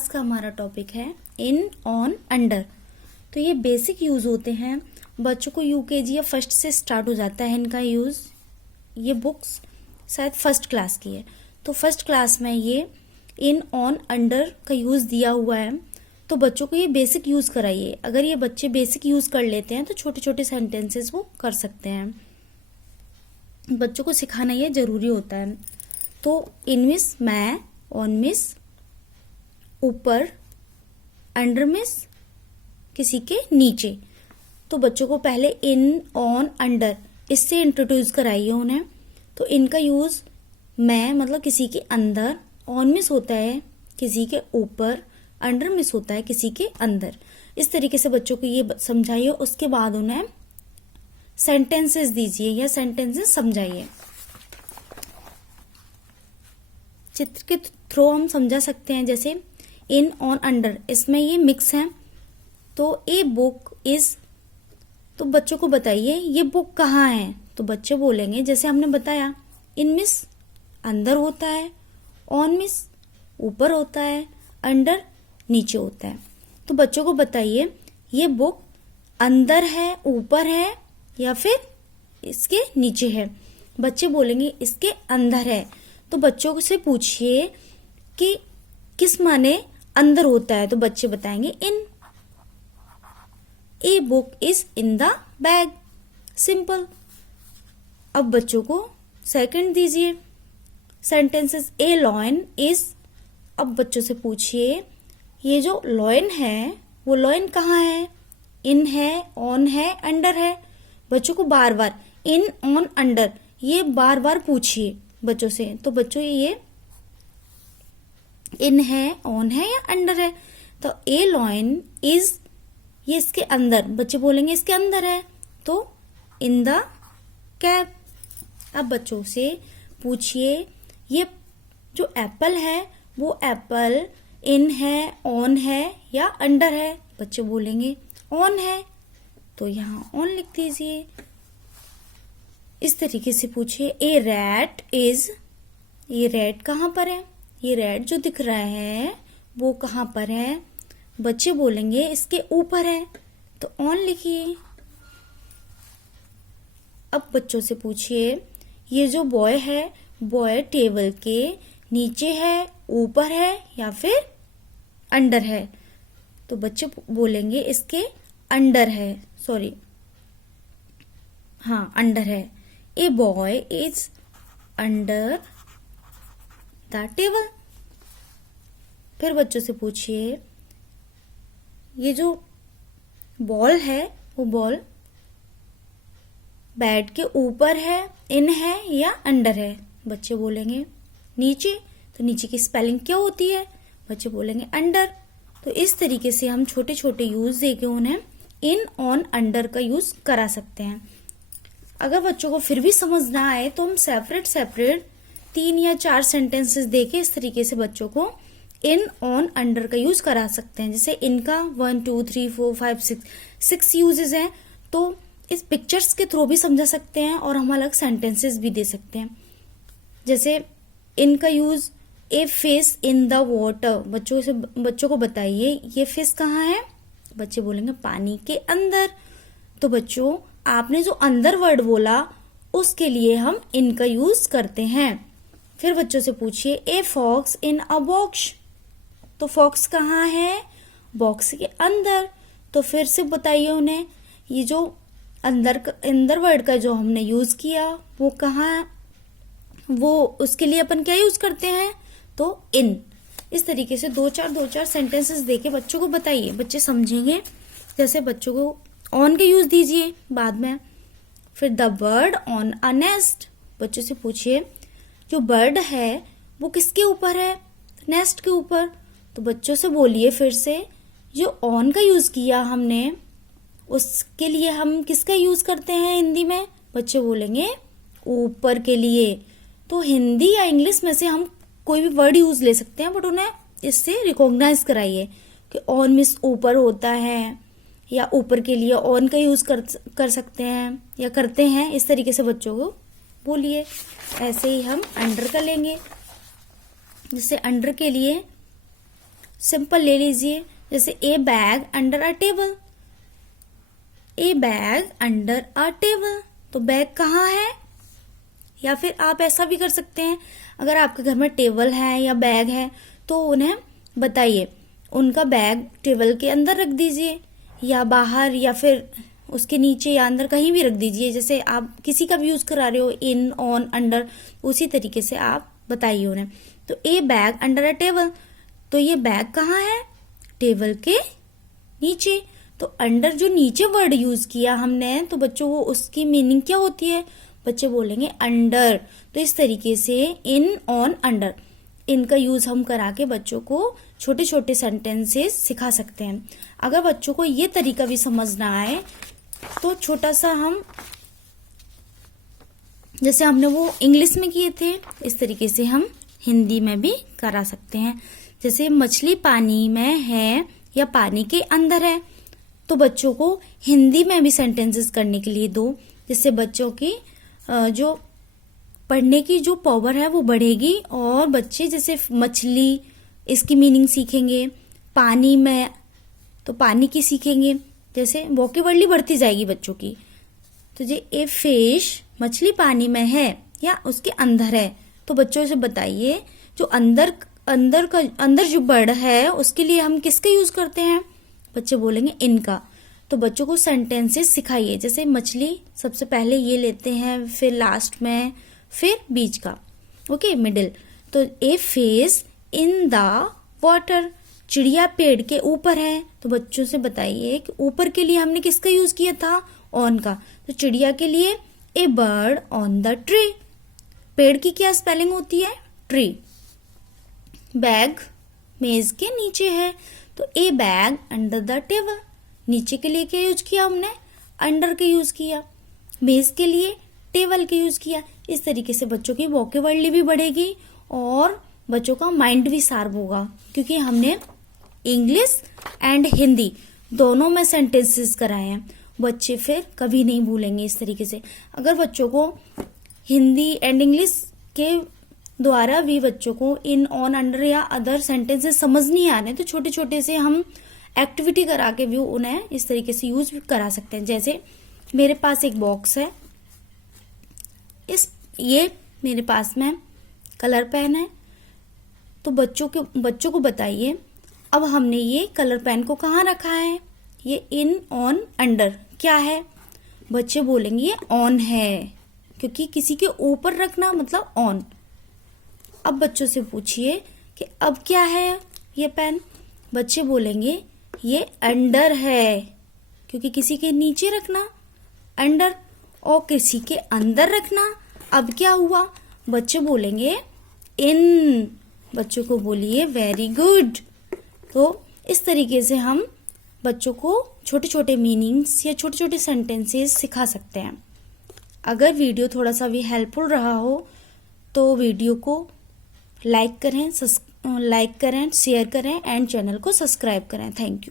आज का हमारा टॉपिक है इन, ऑन, अंडर। तो ये बेसिक यूज होते हैं, बच्चों को यूकेजी या फर्स्ट से स्टार्ट हो जाता है इनका यूज। ये बुक्स शायद फर्स्ट क्लास की है, तो फर्स्ट क्लास में ये इन, ऑन, अंडर का यूज दिया हुआ है। तो बच्चों को ये बेसिक यूज कराइए। अगर ये बच्चे बेसिक यूज कर लेते हैं तो छोटे छोटे सेंटेंसेस वो कर सकते हैं। बच्चों को सिखाना ये जरूरी होता है। तो इन मिस मैं, ऑन मिस ऊपर, अंडर मिस किसी के नीचे। तो बच्चों को पहले इन, ऑन, अंडर इससे इंट्रोड्यूस कराइए उन्हें। तो इनका यूज मैं मतलब किसी के अंदर, ऑन मिस होता है किसी के ऊपर, अंडर मिस होता है किसी के अंदर। इस तरीके से बच्चों को ये समझाइए। उसके बाद उन्हें सेंटेंसेस दीजिए या सेंटेंसेस समझाइए। चित्र के थ्रू हम समझा सकते हैं, जैसे इन, ऑन, अंडर, इसमें ये मिक्स है। तो ए बुक इज, तो बच्चों को बताइए ये बुक कहाँ है। तो बच्चे बोलेंगे जैसे हमने बताया, इन मिस अंदर होता है, ऑन मिस ऊपर होता है, अंडर नीचे होता है। तो बच्चों को बताइए ये बुक अंदर है, ऊपर है या फिर इसके नीचे है। बच्चे बोलेंगे इसके अंदर है। तो बच्चों से पूछिए कि किस माने अंदर होता है। तो बच्चे बताएंगे in. A book is in the bag, simple. अब बच्चों को सेकंड दीजिए सेंटेंसेस। ए लॉयन इज, अब बच्चों से पूछिए ये जो लॉयन है वो लॉयन कहाँ है। इन है, ऑन है, अंडर है। बच्चों को बार बार इन, ऑन, अंडर ये बार बार पूछिए बच्चों से। तो बच्चों ये इन है, ऑन है या अंडर है। तो ए लॉयन इज, ये इसके अंदर, बच्चे बोलेंगे इसके अंदर है। तो इन द कैब। अब बच्चों से पूछिए ये जो एप्पल है वो एप्पल इन है, ऑन है या अंडर है। बच्चे बोलेंगे ऑन है, तो यहाँ ऑन लिख दीजिए। इस तरीके से पूछिए ए रैट इज, ये रैट कहाँ पर है, ये रैट जो दिख रहा है वो कहाँ पर है। बच्चे बोलेंगे इसके ऊपर है, तो ऑन लिखिए। अब बच्चों से पूछिए ये जो बॉय है, बॉय टेबल के नीचे है, ऊपर है या फिर अंडर है। तो बच्चे बोलेंगे इसके अंडर है, सॉरी हाँ अंडर है। A boy is under the table. फिर बच्चों से पूछिए ये जो बॉल है वो बॉल बेड के ऊपर है, इन है या अंडर है। बच्चे बोलेंगे नीचे। तो नीचे की स्पेलिंग क्या होती है। बच्चे बोलेंगे अंडर। तो इस तरीके से हम छोटे छोटे यूज देके उन्हें इन, ऑन, अंडर का यूज करा सकते हैं। अगर बच्चों को फिर भी समझ ना आए तो हम सेपरेट सेपरेट 3 या 4 सेंटेंसेस देके इस तरीके से बच्चों को इन, ऑन, अंडर का यूज करा सकते हैं। जैसे इनका 1 2 3 4 5 6 यूजेस हैं, तो इस पिक्चर्स के थ्रू भी समझा सकते हैं और हम अलग सेंटेंसेस भी दे सकते हैं। जैसे इनका use a fish in the water. बच्चों को बताइए ये फिश कहाँ है। बच्चे बोलेंगे पानी के अंदर। तो बच्चों आपने जो अंदर वर्ड बोला उसके लिए हम इनका यूज करते हैं। फिर बच्चों से पूछिए a fox in a box. तो फॉक्स कहाँ है, बॉक्स के अंदर। तो फिर से बताइए उन्हें ये जो अंदर वर्ड का जो हमने यूज किया वो कहाँ, वो उसके लिए अपन क्या यूज करते हैं, तो इन। इस तरीके से 2-4 सेंटेंसेस देके बच्चों को बताइए, बच्चे समझेंगे। जैसे बच्चों को ऑन का यूज दीजिए बाद में। फिर the bird on a nest. बच्चों से पूछिए जो बर्ड है वो किसके ऊपर है, नेस्ट के ऊपर। तो बच्चों से बोलिए फिर से जो ऑन का यूज किया हमने उसके लिए हम किसका यूज करते हैं हिंदी में। बच्चे बोलेंगे ऊपर के लिए। तो हिंदी या इंग्लिश में से हम कोई भी वर्ड यूज ले सकते हैं, बट उन्हें इससे रिकॉग्नाइज कराइए कि ऑन मिस ऊपर होता है, या ऊपर के लिए ऑन का यूज कर सकते हैं या करते हैं। इस तरीके से बच्चों को बोलिए। ऐसे ही हम अंडर का लेंगे। जैसे अंडर के लिए सिंपल ले लीजिए, जैसे ए bag under a table, A bag under a table, तो बैग कहाँ है। या फिर आप ऐसा भी कर सकते हैं, अगर आपके घर में टेबल है या बैग है तो उन्हें बताइए, उनका बैग टेबल के अंदर रख दीजिए या बाहर या फिर उसके नीचे या अंदर कहीं भी रख दीजिए। जैसे आप किसी का भी यूज करा रहे हो, इन, ऑन, अंडर, उसी तरीके से आप बताइए उन्हें। तो ए बैग अंडर अ टेबल, तो ये बैग कहाँ है, टेबल के नीचे। तो अंडर जो नीचे वर्ड यूज किया हमने, तो बच्चों वो उसकी मीनिंग क्या होती है, बच्चे बोलेंगे अंडर। तो इस तरीके से इन, ऑन, अंडर, इनका यूज हम करा के बच्चों को छोटे छोटे सेंटेंसेस सिखा सकते हैं। अगर बच्चों को ये तरीका भी समझ ना आए तो छोटा सा हम, जैसे हमने वो इंग्लिश में किए थे, इस तरीके से हम हिंदी में भी करा सकते हैं। जैसे मछली पानी में है या पानी के अंदर है, तो बच्चों को हिंदी में भी सेंटेंसेस करने के लिए दो, जिससे बच्चों की जो पढ़ने की जो पावर है वो बढ़ेगी। और बच्चे जैसे मछली, इसकी मीनिंग सीखेंगे, पानी में तो पानी की सीखेंगे, जैसे वोकेबलरी बढ़ती जाएगी बच्चों की। तो ये ए फिश, मछली पानी में है या उसके अंदर है, तो बच्चों से बताइए जो अंदर जो वर्ड है उसके लिए हम किसका यूज करते हैं, बच्चे बोलेंगे इनका। तो बच्चों को सेंटेंसेस सिखाइए, जैसे मछली सबसे पहले ये लेते हैं, फिर लास्ट में, फिर बीच का, ओके, मिडिल। तो a fish in the water, चिड़िया पेड़ के ऊपर है, तो बच्चों से बताइए कि ऊपर के लिए हमने किसका यूज किया था, ऑन का। तो चिड़िया के लिए ए बर्ड ऑन द ट्री, पेड़ की क्या स्पेलिंग होती है, ट्री। बैग मेज के नीचे है, तो ए बैग अंडर द टेबल, नीचे के लिए क्या यूज किया हमने, अंडर के यूज किया, मेज के लिए टेबल के यूज किया। इस तरीके से बच्चों की वोकेबलरी भी बढ़ेगी और बच्चों का माइंड भी शार्प होगा, क्योंकि हमने इंग्लिश एंड हिंदी दोनों में सेंटेंसेस कराए हैं। बच्चे फिर कभी नहीं भूलेंगे इस तरीके से। अगर बच्चों को हिंदी एंड इंग्लिश के द्वारा भी बच्चों को इन, ऑन, अंडर या अदर सेंटेंसेस समझ नहीं आ रहे, तो छोटे छोटे से हम एक्टिविटी करा के भी उन्हें इस तरीके से यूज करा सकते हैं। जैसे मेरे पास एक बॉक्स है, ये मेरे पास में कलर पेन है, तो बच्चों को बताइए, अब हमने ये कलर पेन को कहाँ रखा है, ये इन, ऑन, अंडर क्या है, बच्चे बोलेंगे ये ऑन है, क्योंकि किसी के ऊपर रखना मतलब ऑन। अब बच्चों से पूछिए कि अब क्या है ये पेन, बच्चे बोलेंगे ये अंडर है, क्योंकि किसी के नीचे रखना अंडर और किसी के अंदर रखना अब क्या हुआ, बच्चे बोलेंगे इन। बच्चों को बोलिए वेरी गुड। तो इस तरीके से हम बच्चों को छोटे छोटे मीनिंग्स या छोटे छोटे सेंटेंसेस सिखा सकते हैं। अगर वीडियो थोड़ा सा भी हेल्पफुल रहा हो तो वीडियो को लाइक करें, शेयर करें एंड चैनल को सब्सक्राइब करें। Thank you.